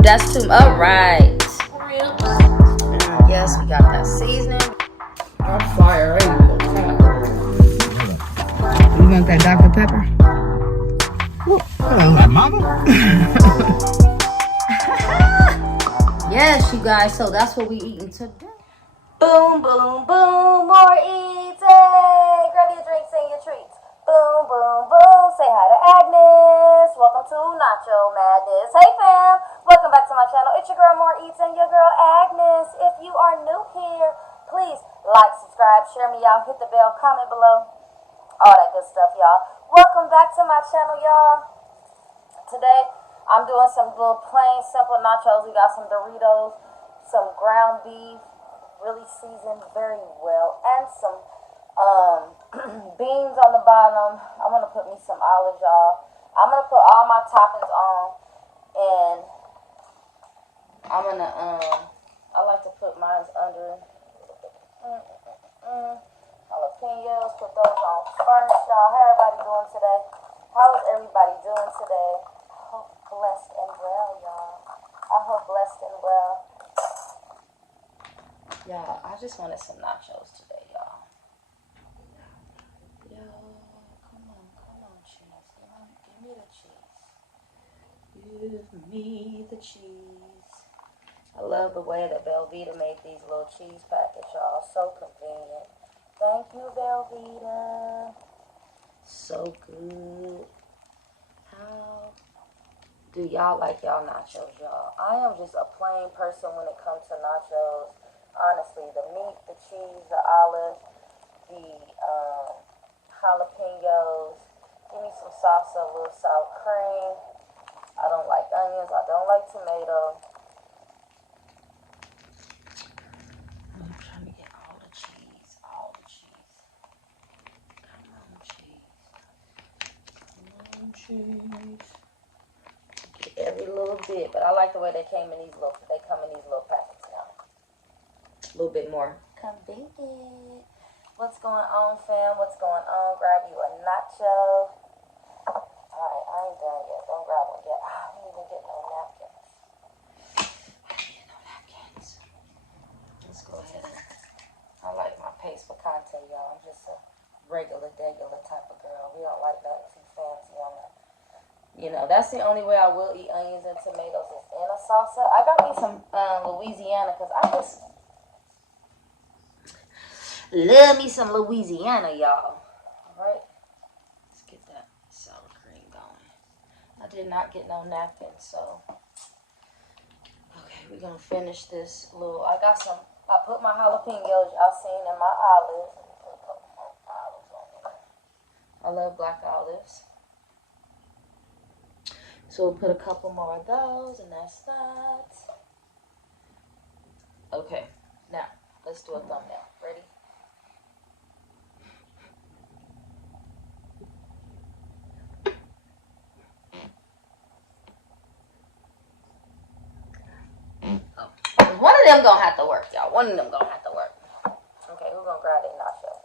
That's too. All right. Yes, we got that seasoning. I'm fire. You want that Dr. Pepper? Hello, mama. Yes, you guys. So that's what we eating today. Boom, boom, boom. More eating. Grab your drinks and your treats. Boom, boom, boom. Say hi to Agnes. Welcome to Nacho Madness. Hey, fam. Welcome back to my channel. It's your girl, More Eats, and your girl, Agnes. If you are new here, please like, subscribe, share me out, hit the bell, comment below. All that good stuff, y'all. Welcome back to my channel, y'all. Today, I'm doing some little plain, simple nachos. We got some Doritos, some ground beef, really seasoned very well, and some beans on the bottom. I'm going to put me some olives, y'all. I'm going to put all my toppings on, and I'm going to, I like to put mine under jalapenos, put those on first, y'all. How everybody doing today? How is everybody doing today? Hope blessed and well, y'all. I hope blessed and well. Y'all, I just wanted some nachos today, y'all. Yo, come on, cheese. Give me the cheese. Give me the cheese. I love the way that Velveeta made these little cheese packets, y'all. So convenient. Thank you, Velveeta. So good. How do y'all like y'all nachos, y'all? I am just a plain person when it comes to nachos. Honestly, the meat, the cheese, the olive, the jalapenos. Give me some salsa, a little sour cream. I don't like onions. I don't like tomato. I'm trying to get all the cheese. All the cheese. Come on, cheese. Come on, cheese. Get every little bit, but I like the way they come in these little packets now. A little bit more convenient. What's going on, fam? What's going on? Grab you a nacho. Alright, I ain't done yet. Don't grab one yet. I didn't even get no napkins. Let's go ahead. I like my pace for content, y'all. I'm just a regular type of girl. We don't like nothing too fancy on that. You know, that's the only way I will eat onions and tomatoes is in a salsa. I got me some Louisiana because I just love me some Louisiana, y'all. Alright. Let's get that sour cream going. I did not get no napkins, so. Okay, we're going to finish this little. I put my jalapenos, y'all seen, in my olives. Let me put a couple more olives on there. I love black olives. So we'll put a couple more of those, and that's that. Okay, now let's do a thumbnail. Ready? Oh, one of them gonna have to work, y'all. One of them gonna have to work. Okay, who's gonna grab a nacho?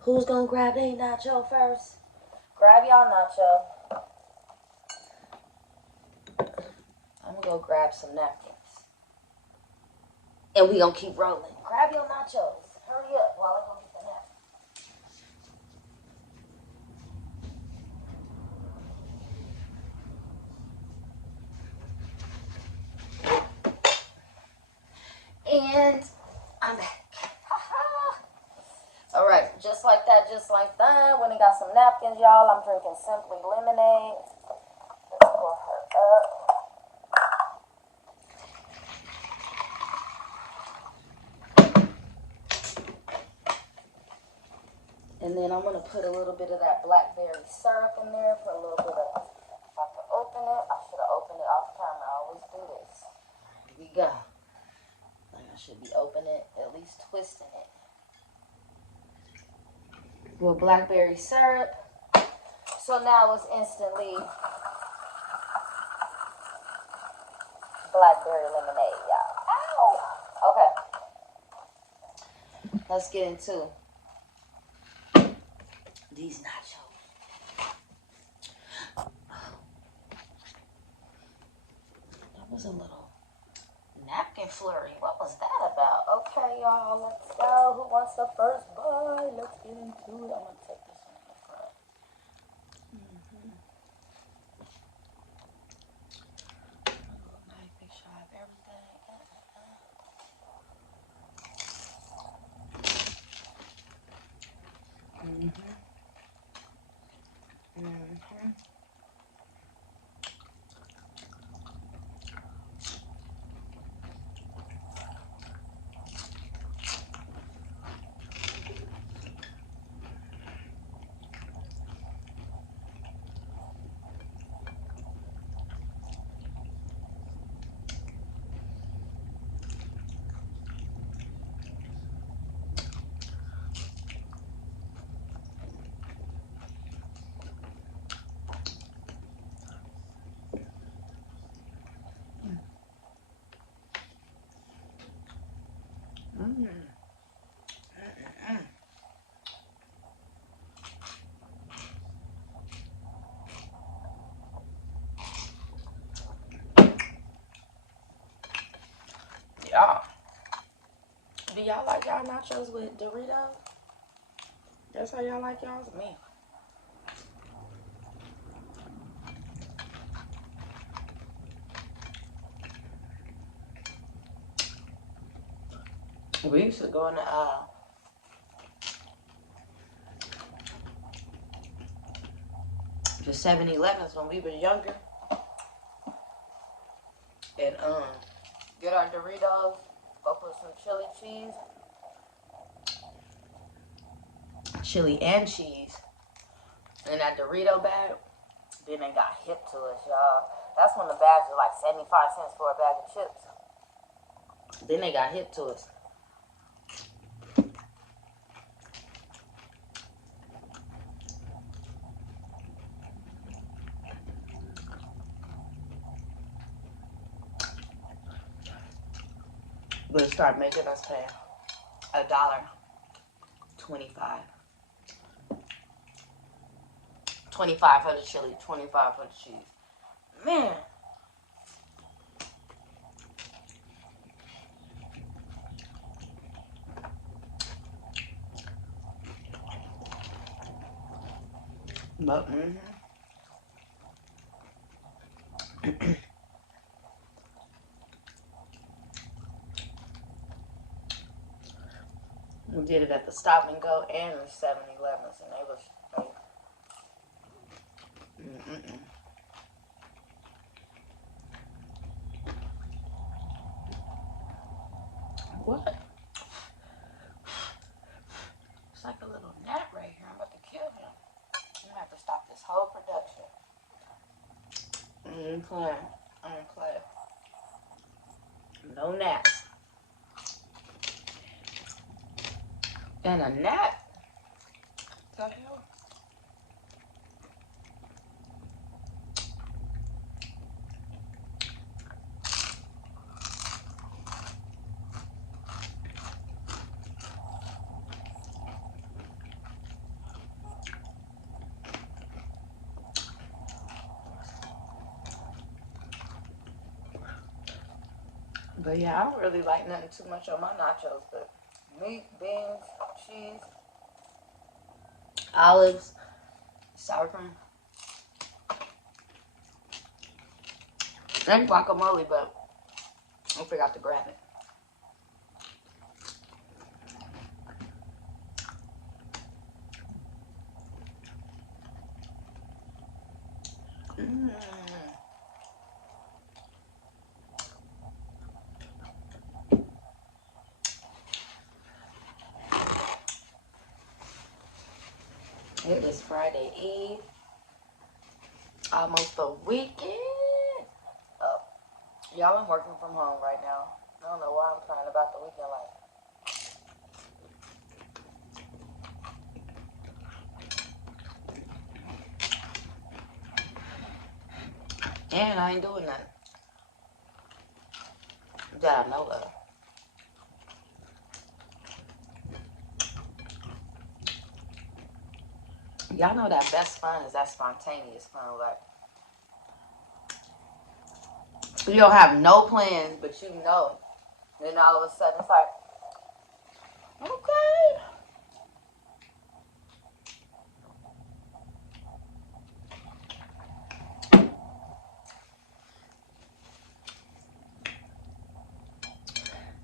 Who's gonna grab a nacho first? Grab y'all nacho. I'm gonna go grab some napkins. And we gonna keep rolling. Grab your nachos. Hurry up while I go get the napkins. And I'm back. Alright, just like that, just like that. When I got some napkins, y'all, I'm drinking Simply Lemonade. Let's pour her up. And then I'm going to put a little bit of that blackberry syrup in there for a little bit of, if I can open it, I should have opened it off camera. I always do this. Here we go. Like I should be opening it, at least twisting it. With blackberry syrup. So now it's instantly blackberry lemonade, y'all. Ow! Okay. Let's get into these nachos. was a little napkin flurry. What was that about? Okay, y'all, let's go. Who wants the first bite? Let's get into it. I'm gonna take this one in the front. Make sure I have everything. Y'all, do y'all like y'all nachos with Doritos? That's how y'all like y'all's? Me. We used to go in the 7-Elevens when we were younger and get our Doritos, go put some chili cheese, chili and cheese in that Dorito bag. Then they got hip to us, y'all. That's when the bags were like 75 cents for a bag of chips. Then they got hip to us. But start making us pay $1.25. 25 for the chili, 25 for the cheese. Man. But, we did it at the Stop and Go and the 7-Elevens, and they was What? It's like a little gnat right here. I'm about to kill him. I'm gonna have to stop this whole production. I'm playing. No gnats. And a gnat? What the hell? But yeah, I don't really like nothing too much on my nachos, but meat, beans, cheese, olives, sour cream, and guacamole, but I forgot to grab it. It is Friday Eve, almost a weekend. Oh, y'all, I'm working from home right now. I don't know why I'm crying about the weekend like. And I ain't doing nothing that I know of. Y'all know that best fun is that spontaneous fun, like You don't have no plans, but you know it. Then all of a sudden it's like, okay.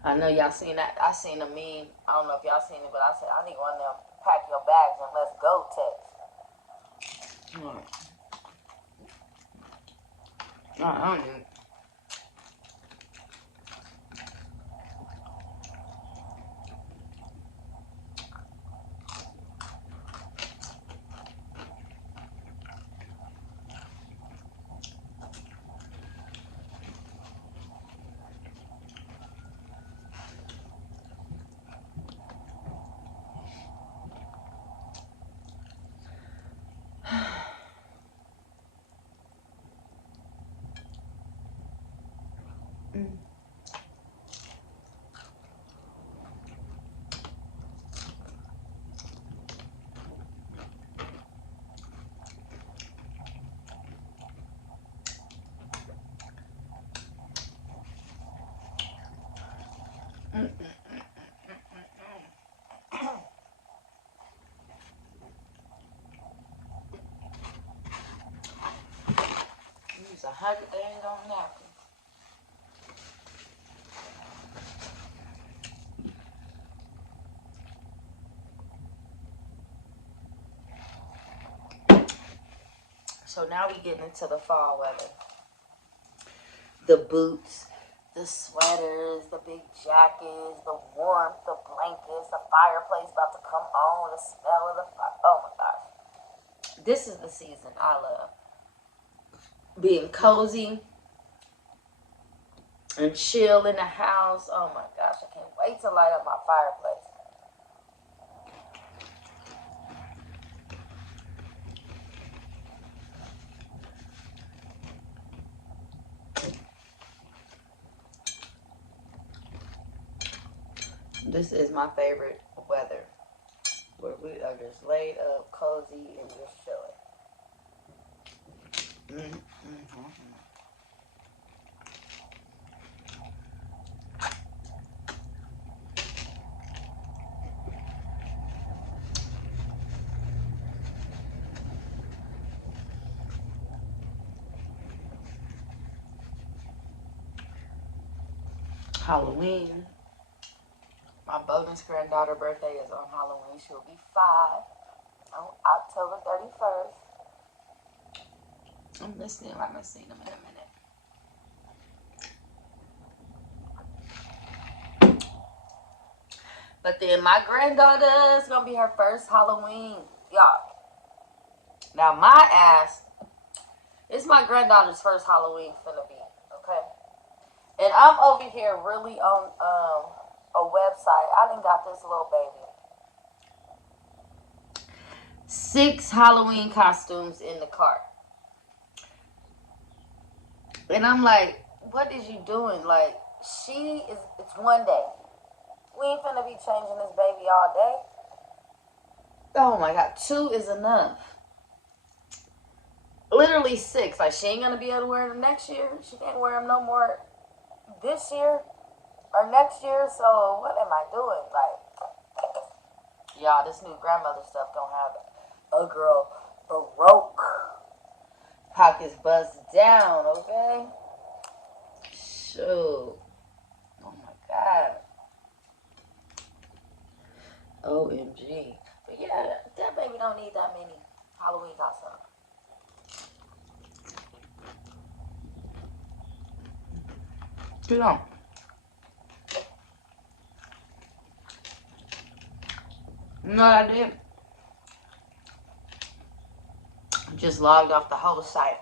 I know y'all seen that. I seen a meme. I don't know if y'all seen it, but I said, I need one of them pack your bags and let's go text. I don't need. Use 100 days on napkin. So now we getting into the fall weather. The boots, the sweaters, the big jackets, the warmth, the blankets, the fireplace about to come on, the smell of the fire. Oh my gosh. This is the season I love. Being cozy and chill in the house. Oh my gosh, I can't wait to light up my fireplace. This is my favorite weather, where we are just laid up, cozy, and just chilling. Halloween. My bonus granddaughter birthday is on Halloween. She'll be 5 on October 31st. I'm listening. I haven't seen them in a minute. But then my granddaughter is going to be her first Halloween. Y'all. Now my ass, it's my granddaughter's first Halloween finna be. Okay? And I'm over here really on a website. I done got this little baby 6 Halloween costumes in the cart. And I'm like, what is you doing? Like, it's one day. We ain't finna be changing this baby all day. Oh my God, 2 is enough. Literally 6. Like, she ain't gonna be able to wear them next year. She can't wear them no more this year or next year. So what am I doing? Like, y'all, this new grandmother stuff gonna have a girl broke, pockets bust down. Okay, shoot. Oh my God. OMG. But yeah, that baby don't need that many Halloween costumes. Get on. You know what I did? Just logged off the whole site.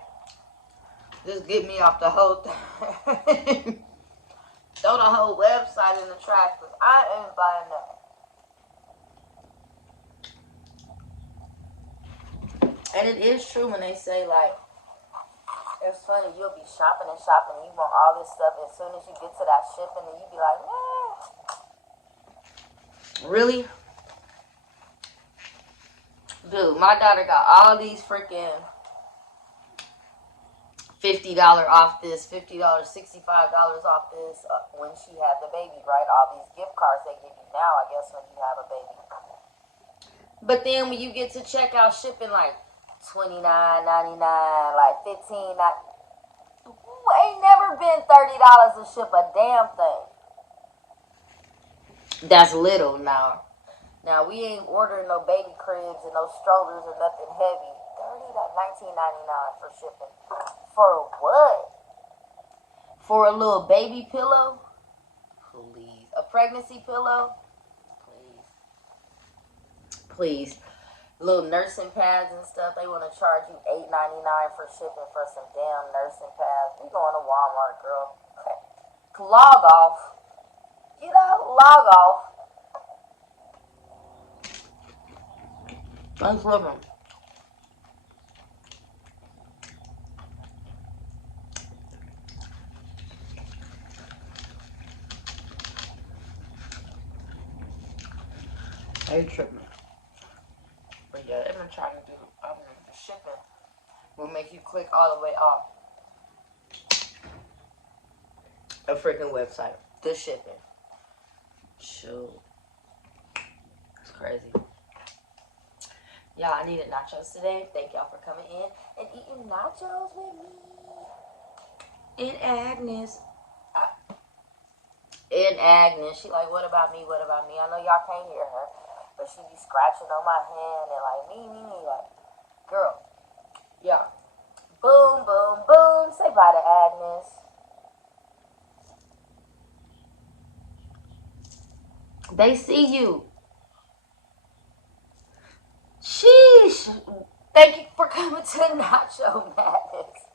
Just get me off the whole thing. Throw the whole website in the trash because I ain't buying nothing. And it is true when they say, like, it's funny, you'll be shopping and shopping and you want all this stuff. As soon as you get to that shipping, and you be like, man. Really? Dude, my daughter got all these freaking $50 off this, $50, $65 off this when she had the baby, right? All these gift cards they give you now, I guess, when you have a baby. But then when you get to checkout, shipping like $29.99, like $15. Ain't never been $30 to ship a damn thing. That's little now. Now we ain't ordering no baby cribs and no strollers or nothing heavy. $19.99 for shipping. For what? For a little baby pillow? Please. A pregnancy pillow? Please. Little nursing pads and stuff. They want to charge you $8.99 for shipping for some damn nursing pads. We going to Walmart, girl. Log off. You know, log off. Thanks for living. I ain't tripping. But yeah, they've been trying to do the shipping will make you click all the way off a freaking website. The shipping. Shoot. It's crazy. Y'all, I needed nachos today. Thank y'all for coming in and eating nachos with me. And Agnes. She like, what about me? What about me? I know y'all can't hear her. But she be scratching on my hand and like, me. Like, girl. Yeah. Boom, boom, boom. Say bye to Agnes. They see you. Sheesh. Thank you for coming to Nacho Madness.